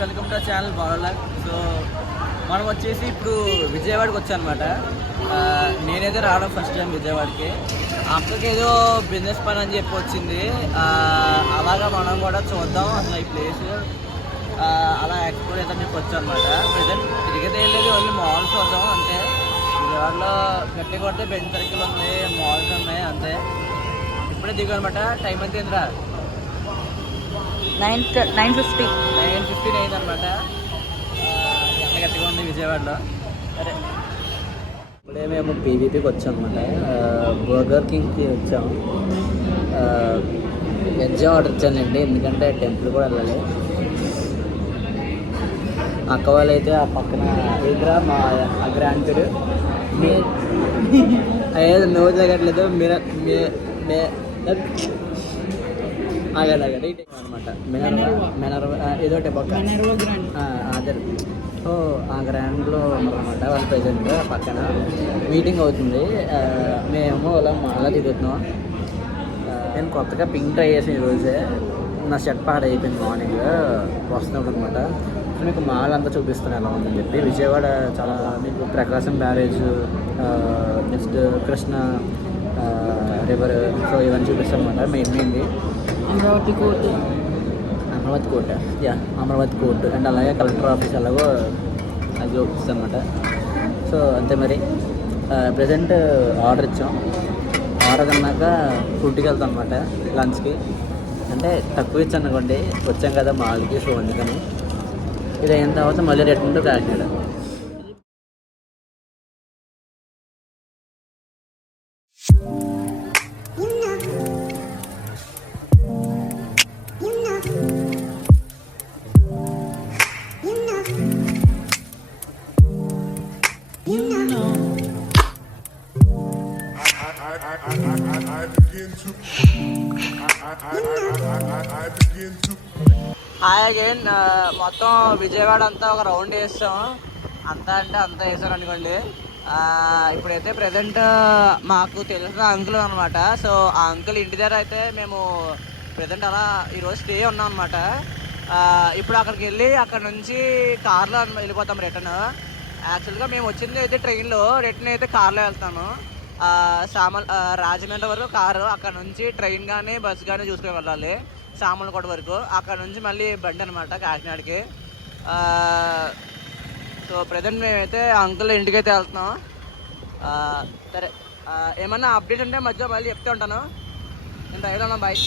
Welcome to channel బాగులాగ్. So మనం వచ్చేసి ఇప్పుడు విజయవాడకి వచ్చానమాట. నేనైతే రావడం ఫస్ట్ టైం విజయవాడకి. అక్కడికి ఏదో బిజినెస్ పని అని చెప్పి వచ్చింది. అలాగా మనం కూడా చూద్దాం అసలు ఈ ప్లేస్ అలా ఎక్స్ప్లోర్ అయితే చెప్పి వచ్చాం అనమాట. ప్రజెంట్ తిరిగితే వెళ్ళేది ఓన్లీ మాల్స్ చూద్దాం అంతే. విజయవాడలో గట్టి కొడితే బెంచ్ సర్కిల్ ఉంది, మాల్స్ ఉన్నాయి అంతే. ఇప్పుడే దిగు అనమాట. టైం అంతే ఏంద్రా 9:59 అయిందనమాట. గట్టిగా ఉంది విజయవాడలో. సరే ఇప్పుడే మేము పీవీపీకి వచ్చాం అనమాట. బర్గర్ కింగ్కి వచ్చాము. వెజ్ ఆర్డర్ ఇచ్చానండి, ఎందుకంటే టెంపుల్ కూడా వెళ్ళాలి. అక్క వాళ్ళు అయితే ఆ పక్కన ఎదురా మా గ్రాండ్ పేరు అయ్యేది నోరు తగ్గట్లేదు. ఆగండి అనమాట. ఏదో పక్క అదే. సో ఆ గ్రాండ్లో ఉన్నామన్నమాట. వాళ్ళ ప్రెజెంట్ పక్కన మీటింగ్ అవుతుంది. మేము అలా తిరుగుతున్నాం. నేను కొత్తగా పింక్ ట్రై చేసిన ఈరోజే. నా షర్ట్ పాడైపోయింది మార్నింగ్ వస్తున్నప్పుడు అనమాట. సో మీకు మాల్ అంతా చూపిస్తాను ఎలా ఉందని చెప్పి. విజయవాడ చాలా మీకు Prakasam barrage, next Krishna river, so ఇవన్నీ చూపిస్తాను అనమాట. మెయిన్లీ అమరావతి కోట అమరావతి కోర్టు అండ్ అలాగే కలెక్టర్ ఆఫీస్ అలాగో అది చూపిస్తాను అనమాట. సో అంతే మరి. ప్రజెంట్ ఆర్డర్ ఇచ్చాం. ఆర్డర్ అన్నాక ఫుడ్కి వెళ్తాం అనమాట, లంచ్కి. అంటే తక్కువ ఇచ్చాను అనుకోండి, వచ్చాం కదా మాల్కి, సో అందుకని. ఇది అయిన తర్వాత మళ్ళీ return to Kakinada. Hi again. మొత్తం విజయవాడ అంతా ఒక రౌండ్ వేస్తాం. అంతా అంటే అంతా వేసాను అనుకోండి. ఇప్పుడైతే ప్రజెంట్ మాకు తెలిసిన అంకుల్ అనమాట. సో ఆ అంకుల్ ఇంటి దగ్గర అయితే మేము ప్రజెంట్ అలా ఈరోజు స్టే ఉన్నాం అనమాట. ఇప్పుడు అక్కడికి వెళ్ళి అక్కడ నుంచి కార్లో వెళ్ళిపోతాం రిటర్న్. యాక్చువల్గా మేము వచ్చింది అయితే ట్రైన్లో, రిటర్న్ అయితే కార్లో వెళ్తాను. రాజమండ్రి వరకు కారు, అక్కడ నుంచి ట్రైన్ కానీ బస్సు కానీ చూసుకొని వెళ్ళాలి సామర్లకోట వరకు. అక్కడ నుంచి మళ్ళీ బండి అనమాట కాకినాడకి. సో ప్రజెంట్ మేమైతే అంకుల్ ఇంటికైతే వెళ్తున్నాం. సరే ఏమన్నా అప్డేట్ ఉంటే మధ్య మళ్ళీ చెప్తూ ఉంటాను. నేను రైలు ఉన్నాను. బాయ్.